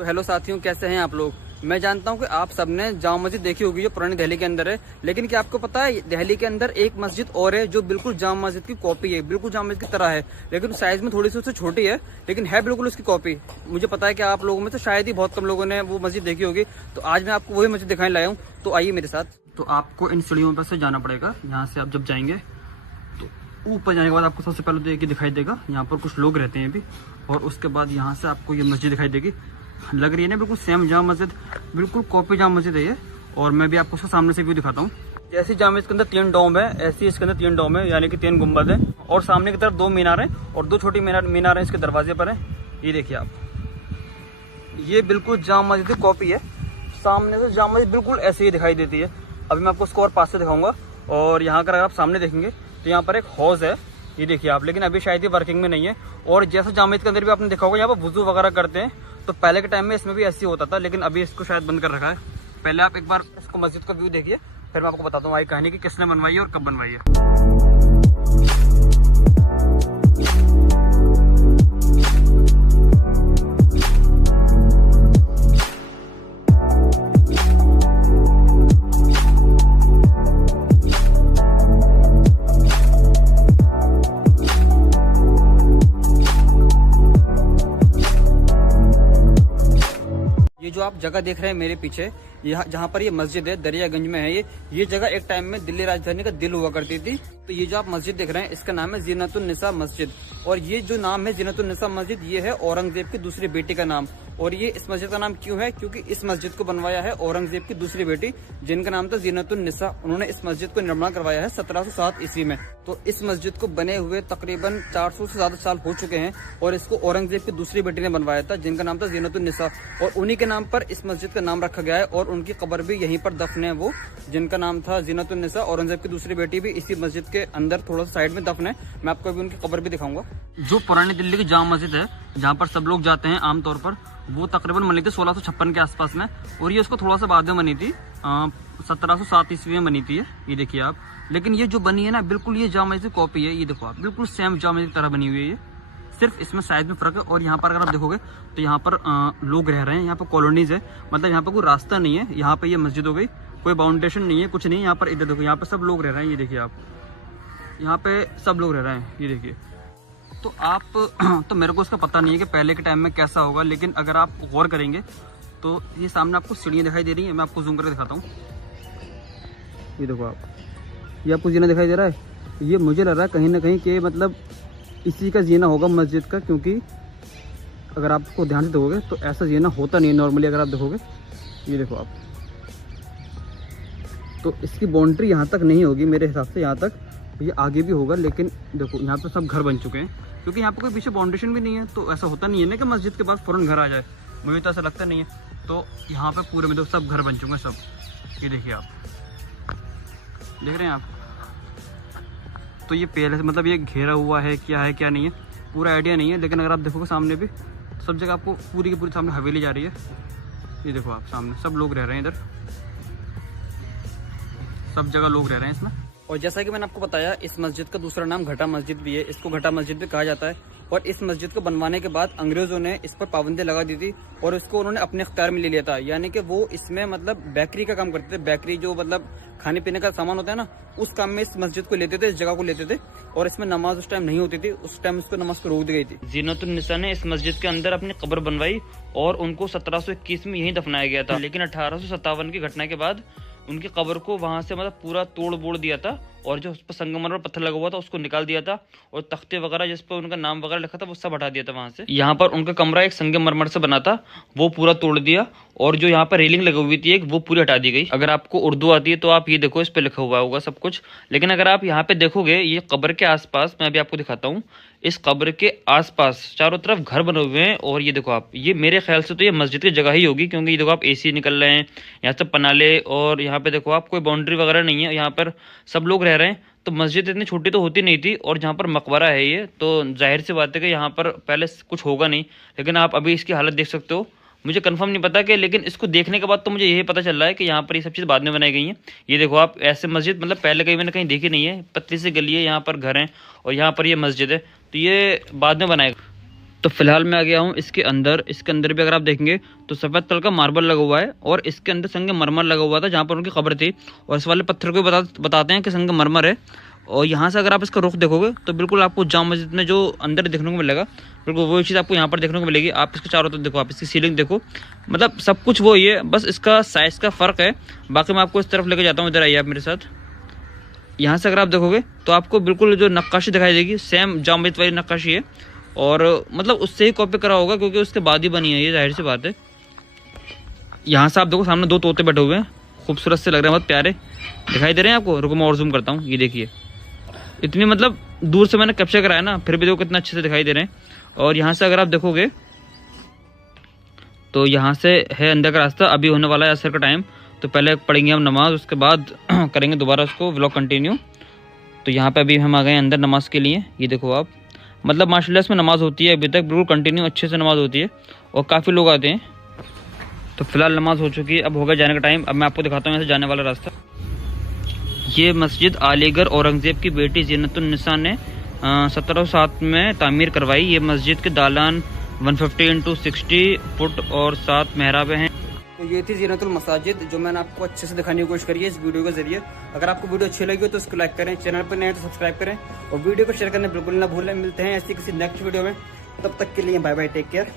तो हेलो साथियों, कैसे हैं आप लोग। मैं जानता हूं कि आप सबने जामा मस्जिद देखी होगी जो पुरानी दिल्ली के अंदर है। लेकिन क्या आपको पता है दिल्ली के अंदर एक मस्जिद और है जो बिल्कुल जामा मस्जिद की कॉपी है, बिल्कुल जामा मस्जिद की तरह है, लेकिन साइज में थोड़ी सी उससे छोटी है, लेकिन है बिल्कुल उसकी कॉपी। मुझे पता है कि आप लोगों में तो शायद ही बहुत कम लोगों ने वो मस्जिद देखी होगी। तो आज मैं आपको वही मस्जिद दिखाने लाया हूँ, तो आइए मेरे साथ। तो आपको इन सीढ़ियों पर से जाना पड़ेगा। यहाँ से आप जब जाएंगे तो ऊपर जाने के बाद आपको सबसे पहले तो एक दिखाई देगा, यहाँ पर कुछ लोग रहते हैं अभी। और उसके बाद यहाँ से आपको ये मस्जिद दिखाई देगी, लग रही है ना बिल्कुल सेम जामा मस्जिद, बिल्कुल कॉपी जामा मस्जिद है ये। और मैं भी आपको उसका सामने से व्यू दिखाता हूँ। जैसे जामा मस्जिद के अंदर 3 डोम है, ऐसे इसके अंदर 3 डोम है, यानी कि 3 गुम्बद है। और सामने की तरफ 2 मीनार है और 2 छोटी मीनार है इसके दरवाजे पर है। ये देखिए आप, ये बिल्कुल जामा मस्जिद की कॉपी है। सामने से जामा मस्जिद बिल्कुल ऐसे ही दिखाई देती है। अभी मैं आपको उसको और पास से दिखाऊंगा। और यहाँ का अगर आप सामने देखेंगे तो यहाँ पर एक हौज है, ये देखिए आप, लेकिन अभी शायद ये वर्किंग में नहीं है। और जैसा जामा मस्जिद के अंदर भी आपने देखा होगा यहाँ पर वुजू वगैरह करते हैं, तो पहले के टाइम में इसमें भी ऐसे ही होता था, लेकिन अभी इसको शायद बंद कर रखा है। पहले आप एक बार इसको मस्जिद का व्यू देखिए, फिर मैं आपको बताता हूँ आई कहानी कि किसने बनवाई है और कब बनवाई है। ये जो आप जगह देख रहे हैं मेरे पीछे, यहाँ जहाँ पर ये मस्जिद है दरियागंज में है ये जगह एक टाइम में दिल्ली राजधानी का दिल हुआ करती थी। तो ये जो आप मस्जिद देख रहे हैं इसका नाम है जीनतुन निसा मस्जिद। और ये जो नाम है जीनतुन निसा मस्जिद, ये है औरंगजेब की दूसरी बेटी का नाम। और ये इस मस्जिद का नाम क्यों है, क्योंकि इस मस्जिद को बनवाया है औरंगजेब की दूसरी बेटी, जिनका नाम था जीनतुन निसा। उन्होंने इस मस्जिद को निर्माण करवाया है 1707 ईस्वी में। तो इस मस्जिद को बने हुए तकरीबन 400 से ज्यादा साल हो चुके हैं। और इसको औरंगजेब की दूसरी बेटी ने बनवाया था, जिनका नाम था जीनतुन निसा। और उन्हीं के नाम पर इस मस्जिद का नाम रखा गया है। और उनकी कब्र भी यहीं पर दफन है, वो जिनका नाम था जीनतुन निसा। औरंगजेब की दूसरी बेटी भी इसी मस्जिद के अंदर थोड़ा सा साइड में दफन है। मैं आपको अभी उनकी कब्र भी दिखाऊंगा। जो पुरानी दिल्ली की जामा मस्जिद है जहाँ पर सब लोग जाते हैं आमतौर पर, वो तकरीबन बनी थी 1656 के आसपास में। और ये उसको थोड़ा सा बाद में बनी थी, 1707 ईस्वी में बनी थी ये देखिए आप। लेकिन ये जो बनी है ना, बिल्कुल ये जामा मस्जिद कॉपी है। ये देखो आप, बिल्कुल सेम जामा मस्जिद की तरह बनी हुई है ये, सिर्फ इसमें साइज में फर्क है। और यहाँ पर अगर आप देखोगे तो यहाँ पर लोग रह रहे हैं, यहाँ पर कॉलोनीज है, मतलब यहाँ पर कोई रास्ता नहीं है। यहाँ पे ये मस्जिद हो गई, कोई बाउंडेशन नहीं है, कुछ नहीं। यहाँ पर इधर देखो, यहाँ पे सब लोग रह रहे हैं, ये देखिए आप, यहाँ पे सब लोग रह रहे हैं, ये देखिए। तो आप तो मेरे को उसका पता नहीं है कि पहले के टाइम में कैसा होगा, लेकिन अगर आप गौर करेंगे तो ये सामने आपको सीढ़ियाँ दिखाई दे रही हैं। मैं आपको जूम करके दिखाता हूँ, ये देखो आप, ये आपको जीना दिखाई दे रहा है। ये मुझे लग रहा है कहीं ना कहीं कि मतलब इसी का जीना होगा मस्जिद का, क्योंकि अगर आप उसको ध्यान से देखोगे तो ऐसा जीना होता नहीं है नॉर्मली। अगर आप देखोगे, ये देखो आप, तो इसकी बाउंड्री यहाँ तक नहीं होगी मेरे हिसाब से, यहाँ तक ये आगे भी होगा। लेकिन देखो यहाँ पे सब घर बन चुके हैं, क्योंकि यहाँ पे कोई पीछे बाउंडेशन भी नहीं है। तो ऐसा होता नहीं है ना कि मस्जिद के पास फौरन घर आ जाए, मुझे तो ऐसा लगता नहीं है। तो यहाँ पे पूरे में तो सब घर बन चुके हैं सब, ये देखिए आप, देख रहे हैं आप। तो ये पहले से मतलब ये घेरा हुआ है, क्या है क्या नहीं है पूरा आइडिया नहीं है। लेकिन अगर आप देखोगे सामने भी सब जगह आपको पूरी की पूरी सामने हवेली जा रही है। ये देखो आप, सामने सब लोग रह रहे हैं, इधर सब जगह लोग रह रहे हैं इसमें। और जैसा कि मैंने आपको बताया, इस मस्जिद का दूसरा नाम घटा मस्जिद भी है, इसको घटा मस्जिद भी कहा जाता है। और इस मस्जिद को बनवाने के बाद अंग्रेजों ने इस पर पाबंदी लगा दी थी और इसको उन्होंने अपने अख्तियार में ले लिया था। यानी कि वो इसमें मतलब बेकरी का काम करते थे, बेकरी जो मतलब खाने पीने का सामान होता है ना, उस काम में इस मस्जिद को लेते थे, इस जगह को लेते थे। और इसमें नमाज उस टाइम नहीं होती थी, उस टाइम इसको नमाज को रोक दी गई थी। जीनतुन निसा ने इस मस्जिद के अंदर अपनी कब्र बनवाई और उनको 1721 में यहीं दफनाया गया था। लेकिन 1857 की घटना के बाद उनकी कब्र को वहां से मतलब पूरा तोड़ बोड़ दिया था, और जो उस पर संगमरमर पत्थर लगा हुआ था उसको निकाल दिया था, और तख्ते वगैरह जिस पर उनका नाम वगैरह लिखा था वो सब हटा दिया था वहां से। यहाँ पर उनका कमरा एक संगमरमर से बना था, वो पूरा तोड़ दिया, और जो यहाँ पर रेलिंग लगी हुई थी एक, वो पूरी हटा दी गई। अगर आपको उर्दू आती है तो आप ये देखो, इस पे लिखा हुआ होगा सब कुछ। लेकिन अगर आप यहाँ पे देखोगे, ये कब्र के आसपास, मैं अभी आपको दिखाता हूँ, इस कब्र के आसपास चारों तरफ घर बने हुए हैं। और ये देखो आप, ये मेरे ख्याल से तो ये मस्जिद की जगह ही होगी, क्योंकि ये देखो आप एसी निकल रहे हैं यहाँ से पनाले, और यहाँ पे देखो आप कोई बाउंड्री वगैरह नहीं है, यहाँ पर सब लोग रह रहे हैं। तो मस्जिद इतनी छोटी तो होती नहीं थी, और जहाँ पर मकबरा है ये, तो जाहिर सी बात है कि यहाँ पर पहले कुछ होगा नहीं। लेकिन आप अभी इसकी हालत देख सकते हो, मुझे कंफर्म नहीं पता कि, लेकिन इसको देखने के बाद तो मुझे यही पता चल रहा है कि यहाँ पर ये सब चीज़ बाद में बनाई गई हैं। ये देखो आप, ऐसे मस्जिद मतलब पहले कहीं मैंने कहीं देखी नहीं है, पतली सी गली है, यहाँ पर घर हैं और यहाँ पर ये मस्जिद है, तो ये बाद में बनाएगा। तो फिलहाल मैं आ गया हूँ इसके अंदर। इसके अंदर भी अगर आप देखेंगे तो सफ़ेद कलर का मार्बल लगा हुआ है और इसके अंदर संगमरमर लगा हुआ था जहाँ पर उनकी कब्र थी। और इस वाले पत्थर को बताते हैं कि संगमरमर है। और यहाँ से अगर आप इसका रुख देखोगे तो बिल्कुल आपको जामा मस्जिद में जो अंदर देखने को मिलेगा बिल्कुल वही चीज़ आपको यहाँ पर देखने को मिलेगी। आप इसके चारों तरफ देखो, आप इसकी सीलिंग देखो, मतलब सब कुछ वही है, बस इसका साइज़ का फ़र्क है। बाकी मैं आपको इस तरफ लेके जाता हूँ, इधर आइए आप मेरे साथ। यहाँ से अगर आप देखोगे तो आपको बिल्कुल जो नक्काशी दिखाई देगी सेम जामा मस्जिद वाली नक्काशी है और मतलब उससे ही कॉपी करा होगा क्योंकि उसके बाद ही बनी है, ये जाहिर सी बात है। यहाँ से आप देखो सामने 2 तोते बैठे हुए हैं, खूबसूरत से लग रहे हैं, बहुत प्यारे दिखाई दे रहे हैं आपको। रुको मैं और जूम करता हूँ, ये देखिए इतनी मतलब दूर से मैंने कैप्चर कराया ना, फिर भी देखो कितना अच्छे से दिखाई दे रहे हैं। और यहाँ से अगर आप देखोगे तो यहाँ से है अंदर का रास्ता। अभी होने वाला है असर का टाइम, तो पहले पढ़ेंगे हम नमाज, उसके बाद करेंगे दोबारा उसको व्लॉग कंटिन्यू। तो यहाँ पे अभी हम आ गए अंदर नमाज के लिए। ये देखो आप, मतलब माशाल्लाह इसमें नमाज होती है अभी तक, बिल्कुल कंटिन्यू अच्छे से नमाज होती है और काफ़ी लोग आते हैं। तो फिलहाल नमाज हो चुकी है, अब होगा जाने का टाइम। अब मैं आपको दिखाता हूँ यहाँ से जाने वाला रास्ता। ये मस्जिद अलीगढ़ औरंगज़ेब की बेटी ज़ीनतुन्निसा ने 1707 में तामीर करवाई। ये मस्जिद के दालान 150x60 फुट और 7 मेहराबें हैं। तो ये थी ज़ीनतुल मसाजिद जो मैंने आपको अच्छे से दिखाने की कोशिश करी है इस वीडियो के जरिए। अगर आपको वीडियो अच्छी लगी हो तो इसको लाइक करें, चैनल पर नए हैं तो सब्सक्राइब करें और वीडियो को शेयर करना बिल्कुल ना भूलें। मिलते हैं ऐसी किसी नेक्स्ट वीडियो में, तब तक के लिए बाय बाय, टेक केयर।